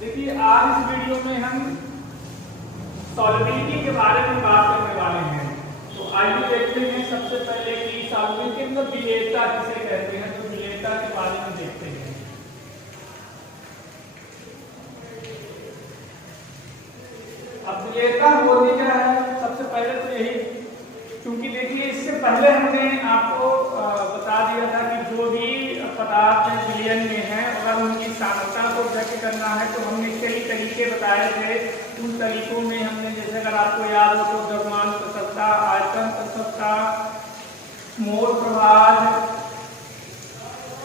देखिए आज इस वीडियो में हम सॉल्युबिलिटी के बारे में बात करने वाले हैं। तो आइए देखते हैं सबसे पहले कि सॉल्युबिलिटी मतलब विलेयता किसे कहते हैं, तो विलेयता के बारे में देखते हैं। अब विलेयता होती क्या है, सबसे पहले तो यही, क्योंकि देखिए इससे पहले हमने आपको बता दिया था कि जो भी पदार्थ विलयन में है अगर उनकी सांद्रता को व्यक्त करना है तो हमने कई तरीके बताए थे। उन तरीकों में हमने जैसे अगर आपको याद हो तो द्रव्यमान प्रसवता, आयतन प्रसवता, मोल प्रवाह,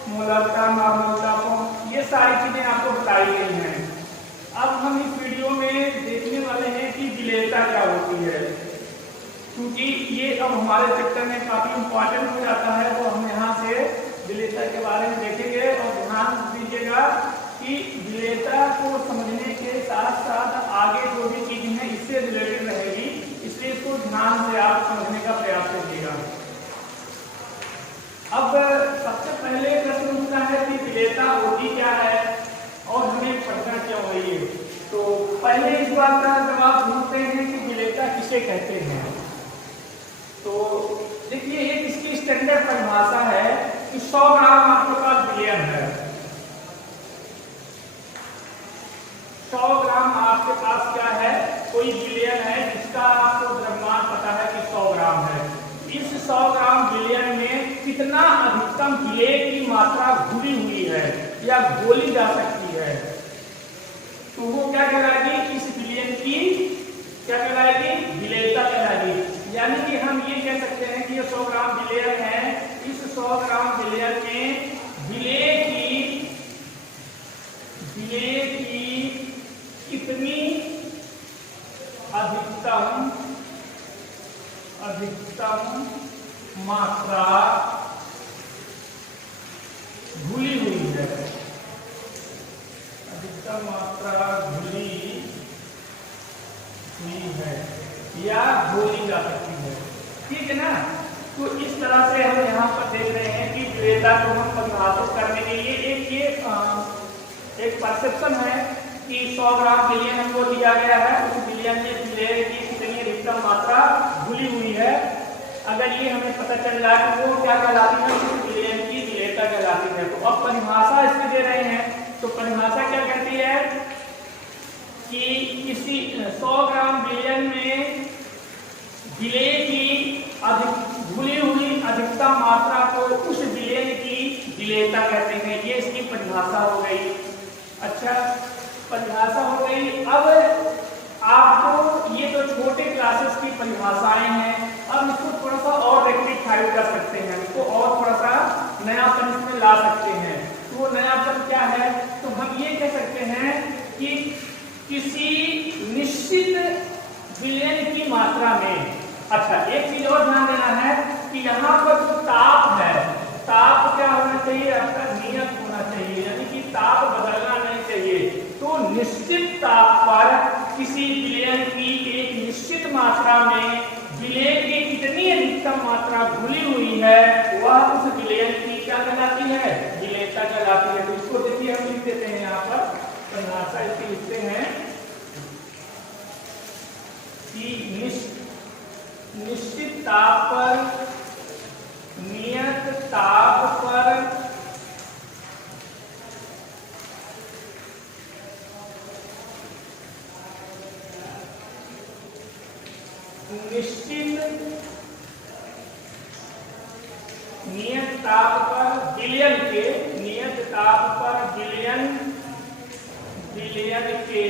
मोलरता, नॉर्मलता, ये सारी चीजें आपको बताई गई हैं। अब हम इस वीडियो में देखने वाले हैं कि विलेयता क्या होती है, क्योंकि ये अब हमारे चैप्टर में काफी इंपॉर्टेंट हो जाता है। तो हम यहाँ से विलेयता के बारे में देखेंगे और ध्यान दीजिएगा कि विलेयता को समझने के साथ साथ आगे जो भी चीजें हैं इससे रिलेटेड रहेगी, इसलिए इसको ध्यान से आप समझने का प्रयास कीजिएगा। अब सबसे पहले प्रश्न उठता है कि विलेयता होती क्या है और हमें पढ़ना क्यों है। तो पहले इस बात का जवाब ढूंढते हैं कि विलेयता किसे कहते हैं। तो देखिए एक इसकी स्टैंडर्ड परिभाषा है कि 100 ग्राम आपके पास विलयन है। 100 ग्राम आपके पास क्या है, कोई विलयन है जिसका आपको द्रव्यमान पता है कि 100 ग्राम है। इस 100 ग्राम विलयन में कितना अधिकतम विलेय की मात्रा घुली हुई है या घोली जा सकती है, तो वो क्या कहलाएगी, इस विलयन की क्या कहलाएगी, विलेयता कहलाएगी। यानी कि हम ये कह सकते हैं कि ये 100 ग्राम विलयन है, इस 100 ग्राम विलयन में विलेय की कितनी अधिकतम मात्रा घुली हुई है, अधिकतम मात्रा घुली हुई है या घोली जा सकती है, ठीक है ना। तो इस तरह से हम यहाँ पर देख रहे हैं कि विलेयता को हम परिभाषित करने के लिए एक परसेप्शन है कि 100 ग्राम विलयन हमको दिया गया है, उस विलयन में विलेय की कितनी अधिकतम मात्रा घुली हुई है। अगर ये हमें पता चल जाए तो वो क्या कहलाती है, उस विलयन की विलेयता कहलाती है। तो अब परिभाषा इसकी दे रहे हैं, तो परिभाषा क्या कहती है कि किसी 100 ग्राम विलयन में विलेय की घुली हुई अधिकतम मात्रा को उस विलयन की विलेयता कहते हैं। ये इसकी परिभाषा हो गई। अच्छा, परिभाषा हो गई। अब आपको ये तो छोटे क्लासेस की परिभाषाएं हैं, अब इसको थोड़ा सा और रेक्टिफाई कर सकते हैं, इसको और थोड़ा सा नयापन इसमें ला सकते हैं। तो वो नयापन क्या है, तो हम ये कह सकते हैं कि किसी निश्चित विलयन की मात्रा में, अच्छा एक चीज और ध्यान देना है कि यहाँ पर जो ताप है, ताप क्या होना चाहिए, आपका नियत होना चाहिए, यानी कि ताप बदलना नहीं चाहिए। तो निश्चित ताप पर किसी विलयन की एक निश्चित मात्रा में विलेय की कितनी अधिकतम मात्रा घुली हुई है वह उस विलयन की क्या कहलाती है, विलेयता कहलाती है। तो इसको देखिए हम लिख देते हैं, यहाँ पर परिभाषा इसकी लिखते हैं कि निश्चित ताप पर, नियत ताप पर नियत ताप पर विलयन के, नियत ताप पर विलयन के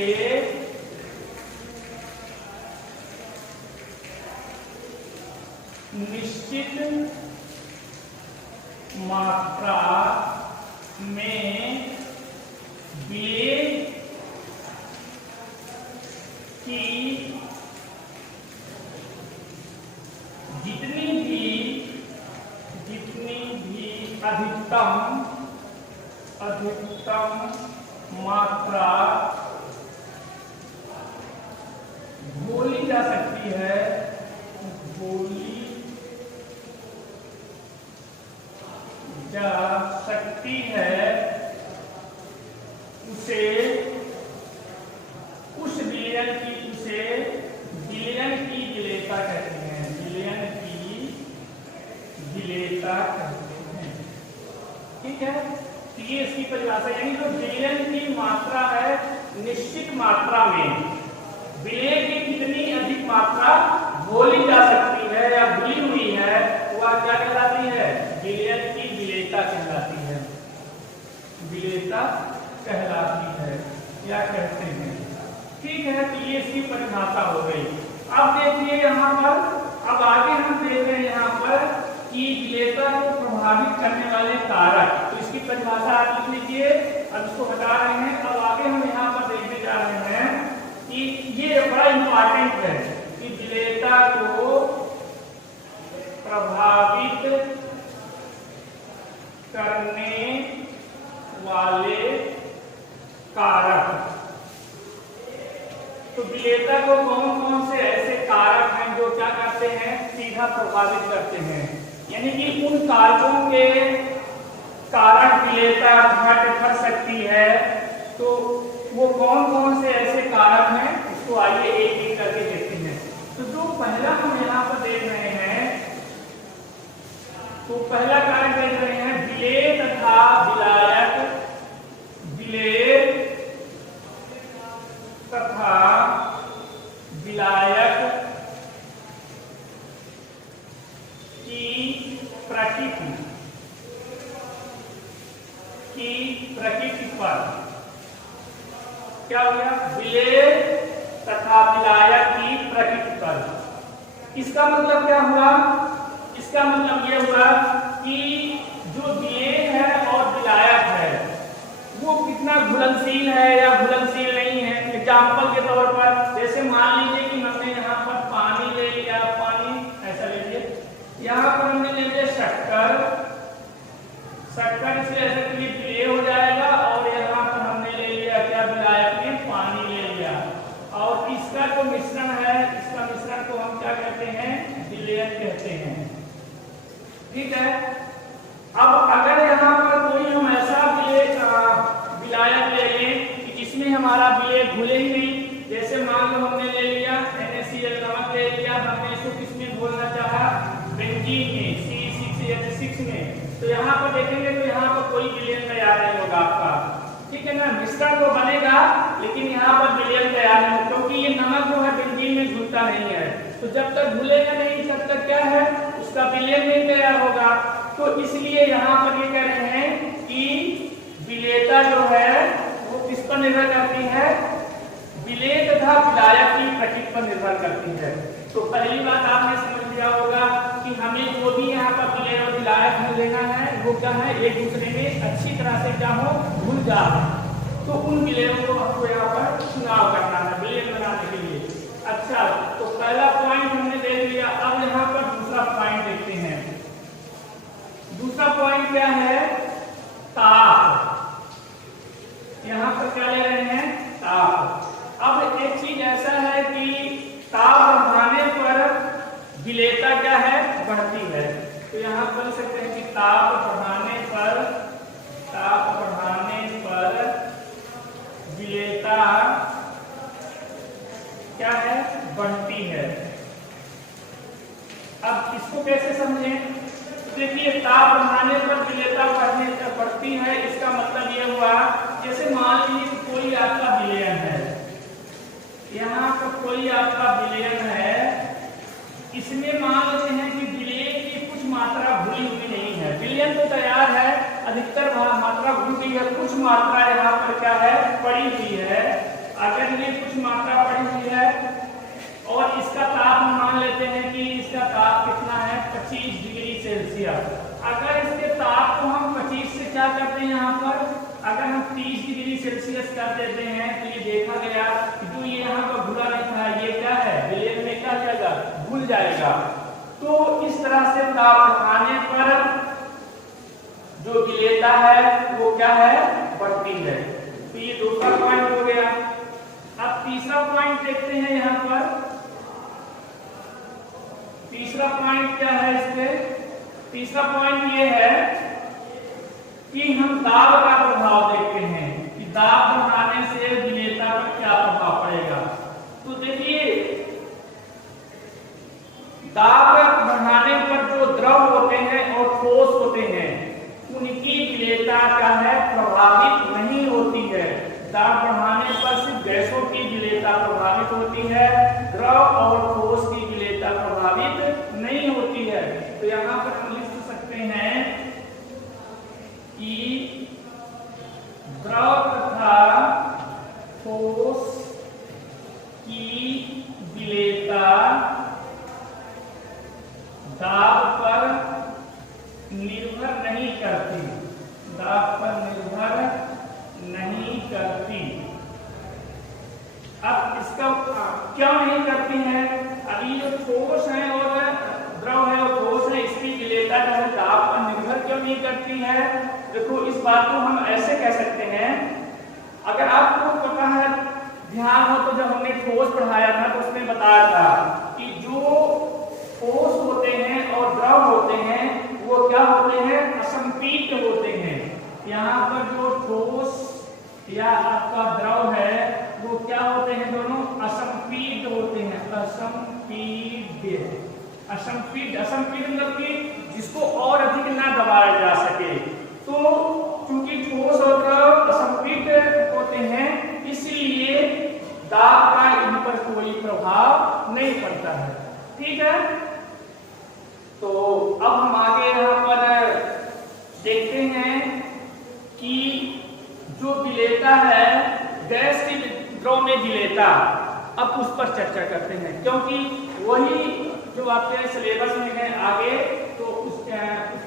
निश्चित मात्रा में विलेय की जितनी भी अधिकतम मात्रा घोली जा सकती है, घोली जा सकती है उसे परिभाषा, यानी जो विलयन की मात्रा है निश्चित मात्रा में विलय की कितनी अधिक मात्रा घोली जा सकती है या घुली हुई है, वह क्या कहलाती है? विलयन की विलेयता कहलाती है, विलेयता कहलाती है या कहते हैं। ठीक है, तो ये इसकी परिभाषा हो गई। अब देखिए यहाँ पर, अब आगे हम देख रहे हैं यहाँ पर कि विलेयता को प्रभावित करने वाले कारक, तो इसकी परिभाषा आप लिख लीजिए। अब इसको हटा रहे हैं। अब आगे हम यहाँ पर देखने जा रहे हैं कि ये बड़ा इंपॉर्टेंट है कि विलेयता को प्रभावित करने वाले कारक। तो विलेयता को कौन कौन से ऐसे कारक हैं जो क्या करते हैं? सीधा प्रभावित करते हैं, यानी कि उन कारकों के कारक विलेयता घट कर सकती है। तो वो कौन कौन से ऐसे कारक हैं, इसको आइए एक एक करके देखते हैं। तो जो पहला हम यहाँ पर देख रहे हैं, तो पहला कारक देख रहे हैं विलेय तथा विलायक, विलेय तथा विलायक की प्रकृति पर क्या हो गया? विलेय तथा विलायक की प्रकृति पर। इसका मतलब क्या हुआ? इसका मतलब यह हुआ कि जो विलेय है और विलायक है वो कितना घुलनशील है या घुलनशील नहीं है। एग्जाम्पल के तौर पर जैसे मान लीजिए कि हमने यहाँ पर पानी ले लिया, पानी ऐसा ले लिया, यहाँ पर हमने ले लिया शक्कर, शक्कर से ऐसे विलेय हो जाएगा, और यहाँ पर हमने ले लिया क्या? विलायक में पानी ले लिया, और इसका जो मिश्रण है, इसका मिश्रण को हम क्या कहते हैं? विलेयन कहते हैं। ठीक है। अब अगर यहाँ पर कोई हम ऐसा विलायक ले लें कि जिसमें हमारा विलेय घुले ही नहीं, जैसे मान लो हमने ले लिया NaCl नमक ले लिया, हमने इसको किसमें घोलना चाहा? बेंजीन में, C6H6 में। तो यहाँ पर देखेंगे तो यहाँ पर कोई विलयन तैयार नहीं होगा आपका। ठीक है ना, मिश्रण तो बनेगा लेकिन यहाँ पर विलयन तैयार नहीं होगा, क्योंकि ये नमक जो है बेंजीन में घुलता नहीं है। तो जब तक घुलेगा नहीं तब तक क्या है? उसका विलयन नहीं तैयार होगा। तो इसलिए यहाँ पर ये कह रहे हैं कि विलेयता जो है वो किस पर निर्भर करती है? विलेय तथा विलायक की प्रकृति पर निर्भर करती है। तो पहली बात आपने समझ लिया होगा कि हमें जो भी यहाँ पर विलेय और विलायक में लेना है वो क्या है? एक दूसरे में अच्छी तरह से क्या हो? घुल जाए। तो उन विलेयों को हमको यहाँ पर चुनाव करना है विलेय बनाने के लिए। अच्छा, तो पहला पॉइंट हमने देख लिया। अब यहाँ पर दूसरा पॉइंट देखते हैं। दूसरा पॉइंट क्या है? ताप। यहाँ पर क्या ले रहे हैं? ताप। अब एक चीज ऐसा है कि ताप बढ़ाने पर विलेयता क्या है? बढ़ती है। तो यहाँ पर लिख सकते हैं कि ताप बढ़ाने पर विलेयता क्या है? बढ़ती है। अब इसको कैसे समझें? देखिए, ताप बढ़ाने पर विलेयता बढ़ती है, इसका मतलब ये हुआ जैसे मान लीजिए कि कोई आपका विलयन है, यहाँ पर कोई आपका विलयन है, इसमें मान लेते हैं कि विलय की कुछ मात्रा घुली हुई नहीं है। विलयन तो तैयार है, अधिकतर मात्रा घुल गई है, कुछ मात्रा यहाँ पर क्या है? पड़ी हुई है। अगर ये कुछ मात्रा पड़ी हुई है और इसका ताप मान लेते हैं कि इसका ताप कितना है? 25 डिग्री सेल्सियस। अगर इसके ताप को हम 25 से क्या करते हैं यहाँ पर? अगर हम 30 डिग्री सेल्सियस कर देते हैं तो ये देखा गया कि जो ये यहाँ पर घुला नहीं था, ये क्या है? विलयन में क्या जाएगा? घुल जाएगा। तो इस तरह से ताप बढ़ाने पर जो विलेयता है वो क्या है? बढ़ती है। तो ये दूसरा पॉइंट हो गया। अब तीसरा पॉइंट देखते हैं यहाँ पर। तीसरा पॉइंट क्या है इसके? तीसरा पॉइंट ये है कि हम दाब का प्रभाव देखते हैं कि दाब बढ़ाने से विलेयता पर क्या प्रभाव पड़ेगा। तो देखिए, दाब बढ़ाने पर जो द्रव होते हैं और ठोस होते हैं उनकी विलेयता क्या है? प्रभावित द्रव तथा ठोस की विलेयता दाब पर निर्भर नहीं करती, दाब पर निर्भर नहीं करती। अब इसका क्यों नहीं करती है? अभी जो ठोस है और द्रव है और ठोस है, इसकी विलेयता जो है दाब पर निर्भर क्यों नहीं करती है? देखो इस बात को हम ऐसे कह सकते हैं, अगर आपको पता है, ध्यान हो तो जब हमने ठोस पढ़ाया था तो उसमें बताया था कि जो ठोस होते हैं और द्रव होते हैं वो क्या होते हैं? असंपीड्य होते हैं। यहाँ पर जो ठोस या आपका द्रव है वो क्या होते हैं? दोनों असंपीड्य होते हैं। असंपीड्य, असंपीड्य, असंपीड्य मतलब कि जिसको और अधिक ना दबाया जा सके। तो चूंकि ठोस और द्रव असंपीड्य होते हैं इसलिए दाब का इन पर कोई प्रभाव नहीं पड़ता है। ठीक है, तो अब हम आगे यहाँ पर देखते हैं कि जो विलेयता है गैस की द्रव में विलेयता, अब उस पर चर्चा करते हैं, क्योंकि वही जो आपके सिलेबस में है आगे, तो उस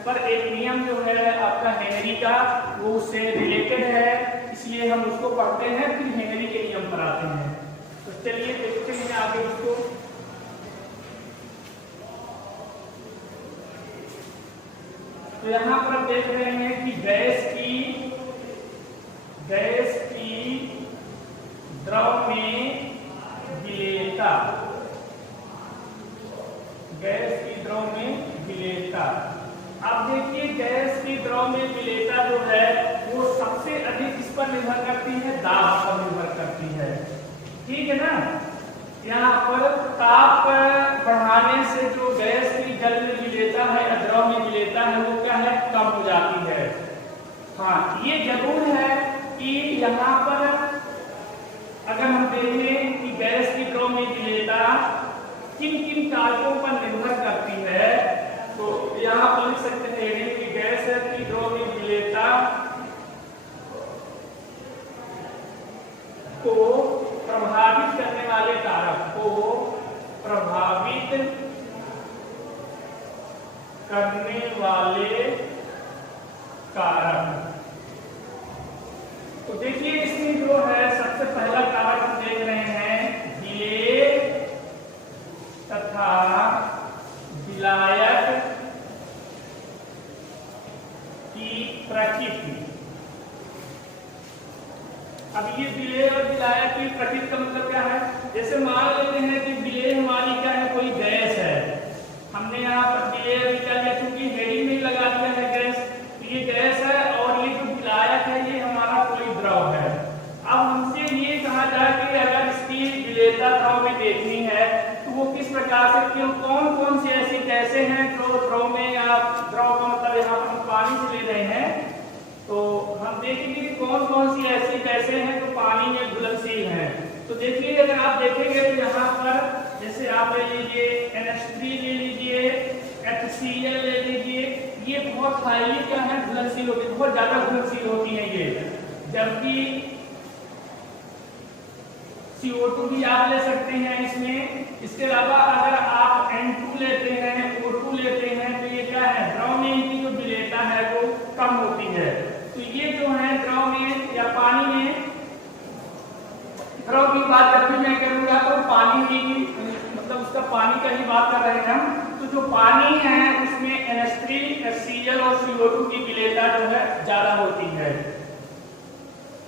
पर एक नियम जो है आपका हेनरी का वो उससे रिलेटेड है, इसलिए हम उसको पढ़ते हैं फिर हेनरी के नियम पर आते हैं। तो चलिए देखते हैं आगे उसको। तो यहाँ पर देख रहे हैं कि गैस की द्रव में विलेयता, गैस की द्रव में विलेयता। अब देखिए गैस की द्रव में विलेयता जो है वो सबसे अधिक किस पर निर्भर करती है? दाब पर निर्भर करती है। ठीक है ना, यहाँ पर ताप बढ़ाने से जो गैस की जल में विलेयता है या द्रव में विलेयता है वो क्या है? कम हो जाती है। हाँ, ये जरूर है कि यहाँ पर अगर हम देखें कि गैस की द्रव में विलेयता किन किन कारकों पर निर्भर करती है, तो यहाँ पर लिख सकते हैं कि गैस की द्रव में विलेयता को प्रभावित करने वाले कारक, को प्रभावित करने वाले कारक। तो देखिए इसमें जो है सबसे पहला कारक हम देख रहे हैं विलेय तथा विलायक की प्रकृति। अब ये विलेय और विलायक की प्रकृति का मतलब क्या है? जैसे मान लेते हैं कि विलेय हमारी क्या है? कोई गैस है, हमने यहाँ पर विलेय क्या लिया? क्योंकि हेडिंग में लगा दिया है गैस, तो ये गैस है, और ये जो विलायक है ये हमारा कोई द्रव है। अब हमसे ये कहा जाए कि अगर इसकी विलेयता द्रव में देखनी है तो वो किस प्रकार से, क्यों, कौन कौन सी ऐसी गैसें हैं जो द्रव में, या द्रव का मतलब यहाँ पर हम पानी से ले रहे हैं, तो हम देखेंगे कि कौन कौन सी ऐसी गैसें हैं जो पानी में घुलनशील हैं। तो देखिए अगर आप देखेंगे तो यहाँ पर जैसे आप ले लीजिए NH3 ले लीजिए, HCl ले लीजिए, ये बहुत हाईली क्या है? घुलनशील होती है, बहुत ज्यादा घुलनशील होती है ये। जबकि CO2 भी आप ले सकते हैं इसमें। इसके अलावा अगर आप N2 लेते हैं, O2 लेते हैं, तो ये क्या है? द्रव में इनकी जो विलेयता है वो कम होती है। तो ये जो है द्रव में या पानी में, द्रव की बात जब भी मैं करूंगा तो पानी की मतलब उसका पानी का ही बात कर रहे हैं हम। तो जो पानी है उसमें NH3, HCl और CO2 की विलेयता जो है ज्यादा होती है।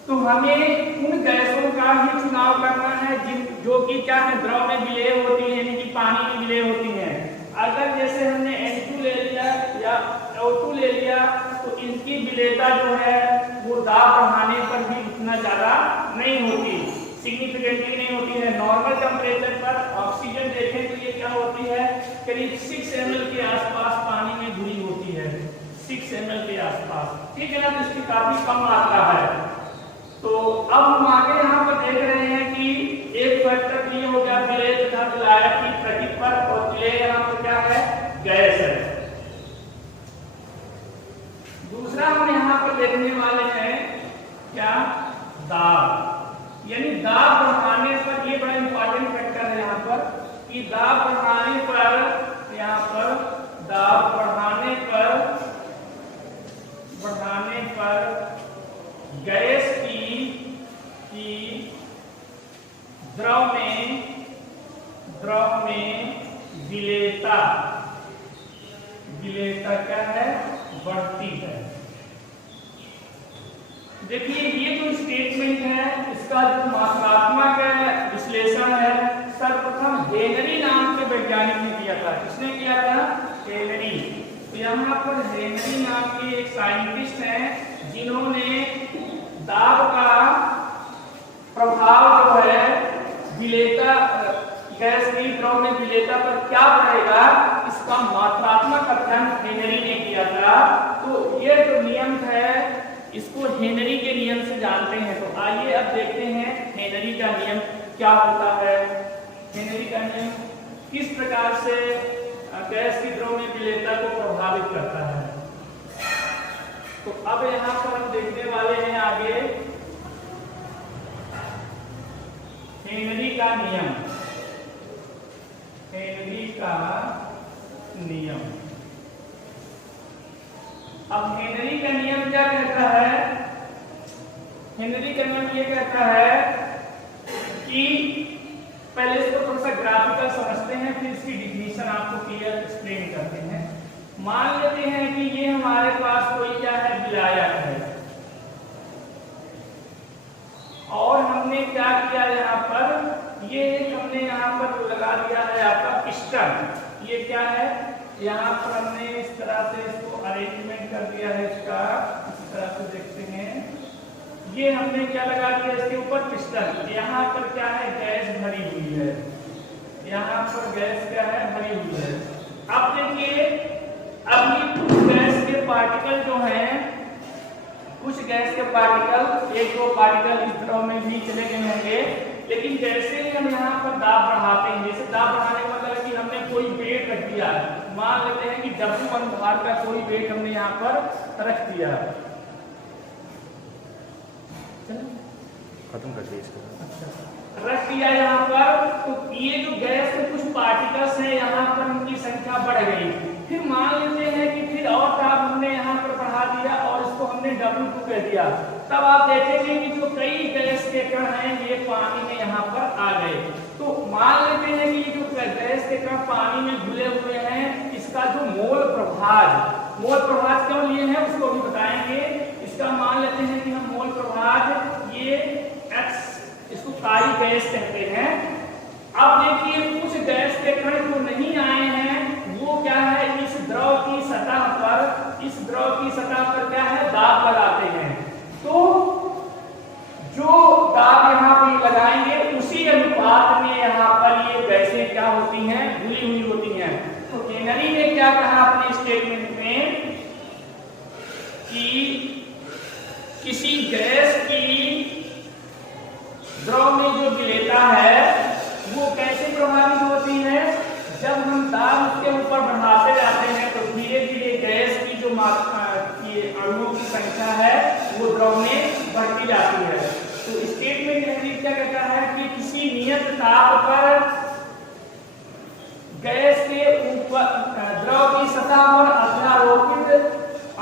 तो हमें उन गैसों का ही चुनाव करना है जो कि क्या है? द्रव में विलेय होती है, यानी कि पानी में विलेय होती है। अगर जैसे हमने N2 ले लिया या O2 ले लिया तो इनकी विलेयता जो है वो दाब बढ़ाने पर भी इतना ज्यादा नहीं होती, सिग्निफिकेंटली नहीं होती है। नॉर्मल टेम्परेचर पर ऑक्सीजन देखें तो ये क्या होती है? करीब 6 ml के आसपास पानी में घुली होती है, 6 ml के आसपास। ठीक है ना, तो इसकी काफी कम मात्रा है। तो अब हम आगे यहाँ पर देख रहे हैं कि एक फैक्टर ये हो गया विलेय तथा विलायक की प्रकृति पर, और विलेय यहाँ पर क्या है? गैस है। दूसरा हम यहाँ पर देखने वाले हैं क्या? दाब, यानी दाब बढ़ाने पर, ये बड़ा इंपॉर्टेंट फैक्टर है यहाँ पर कि दाब बढ़ाने पर, यहाँ पर दाब बढ़ाने पर गैस की द्रव में विलेयता क्या है, बढ़ती है। देखिए ये जो स्टेटमेंट है इसका जो मात्रात्मक विश्लेषण है सर्वप्रथम हेनरी नाम के वैज्ञानिक ने किया था। किसने किया था? हेनरी। तो यहाँ पर हेनरी नाम के एक साइंटिस्ट हैं जिन्होंने दाब का प्रभाव जो है विलेयता, गैस की द्रव में विलेयता पर क्या पड़ेगा, इसका मात्रात्मक अध्ययन हेनरी ने किया था। तो ये जो नियम है इसको हेनरी के नियम से जानते हैं। तो आइए अब देखते हैं हेनरी का नियम क्या होता है। हेनरी का नियम किस प्रकार से गैस की द्रव में विलेयता को प्रभावित करता है। तो अब यहाँ पर हम देखने वाले हैं आगे हेनरी का नियम। हेनरी का नियम, अब हेनरी का नियम क्या कहता है? हेनरी का नियम ये कहता है कि पहले इसको थोड़ा सा ग्राफिकल समझते हैं, फिर इसकी डिफिनीशन आपको क्लियर एक्सप्लेन करते हैं। मान लेते हैं कि ये हमारे पास कोई क्या है, विलायक है, और हमने क्या किया यहाँ पर, ये हमने यहाँ पर लगा दिया है आपका पिस्टन। ये क्या है, यहाँ पर हमने इस तरह से इसको अरेंजमेंट कर दिया है इसका, इस तरह से देखते हैं। ये हमने क्या लगा दिया इसके ऊपर, पिस्टन। यहाँ पर क्या है, गैस भरी हुई है, यहाँ पर गैस क्या है, भरी हुई है। अब देखिए, अब ये कुछ गैस के पार्टिकल जो हैं, कुछ गैस के पार्टिकल, एक दो पार्टिकल इस द्रव में भी चले गए होंगे, लेकिन जैसे ही हम यहाँ पर दाब बढ़ाते हैं, जैसे दाब बढ़ाने का मतलब है कि हमने कोई वेट रख दिया, मान लेते हैं कि W1 भार का कोई वेट हमने यहाँ पर रख दिया, खत्म कर दिया इसको, रख दिया यहाँ पर। तो ये जो गैस के कुछ पार्टिकल्स हैं यहाँ पर उनकी संख्या बढ़ गई। फिर मान लेते हैं कि फिर और दाब हमने यहाँ पर बढ़ा दिया और इसको हमने W2 कह दिया। तब आप देखेंगे कि जो कई गैस के कण हैं ये पानी में यहाँ पर आ गए। तो मान लेते हैं कि ये जो गैस के कण पानी में घुले हुए हैं, इसका जो मोल प्रभाज क्यों लिए हैं उसको भी बताएंगे। इसका मान लेते हैं कि हम मोल प्रभाज ये X, इसको काली गैस कहते हैं। अब देखिए कुछ गैस के कण जो नहीं आए हैं वो क्या है, इस द्रव की सतह पर क्या है, दाब लगाते हैं। तो जो दाब यहाँ पे लगाएंगे उसी अनुपात में यहाँ पर ये गैसें क्या होती हैं, घुली हुई होती हैं। तो हेनरी ने क्या कहा अपने स्टेटमेंट में कि किसी गैस की द्रव में जो विलेयता है वो कैसे प्रभावित होती है, जब हम दाब उसके ऊपर बढ़ाते जाते हैं तो धीरे धीरे गैस की जो अणुओं की संख्या है वो द्रव में बढ़ती जाती है। तो स्टेटमेंट हेनरी क्या कहता है कि किसी नियत ताप पर गैस के ऊपर द्रव की सतह पर अध्यारोपित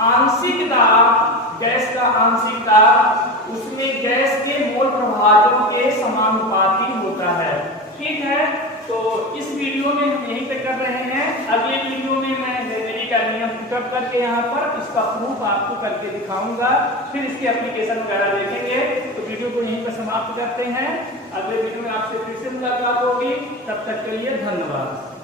आंशिक दाब, गैस का आंशिक दाब उसमें गैस के मोल प्रभाजों के समानुपाती होता है। ठीक है, तो इस वीडियो में हम यहीं पे कर रहे हैं। अगले वीडियो में मैं हेनरी का नियम पुटअप करके यहाँ पर इसका प्रूफ आपको करके दिखाऊंगा, फिर इसके एप्लीकेशन वगैरह देखेंगे। तो वीडियो को यहीं पर समाप्त करते हैं। अगले वीडियो में आपसे फिर से मुलाकात होगी, तब तक के लिए धन्यवाद।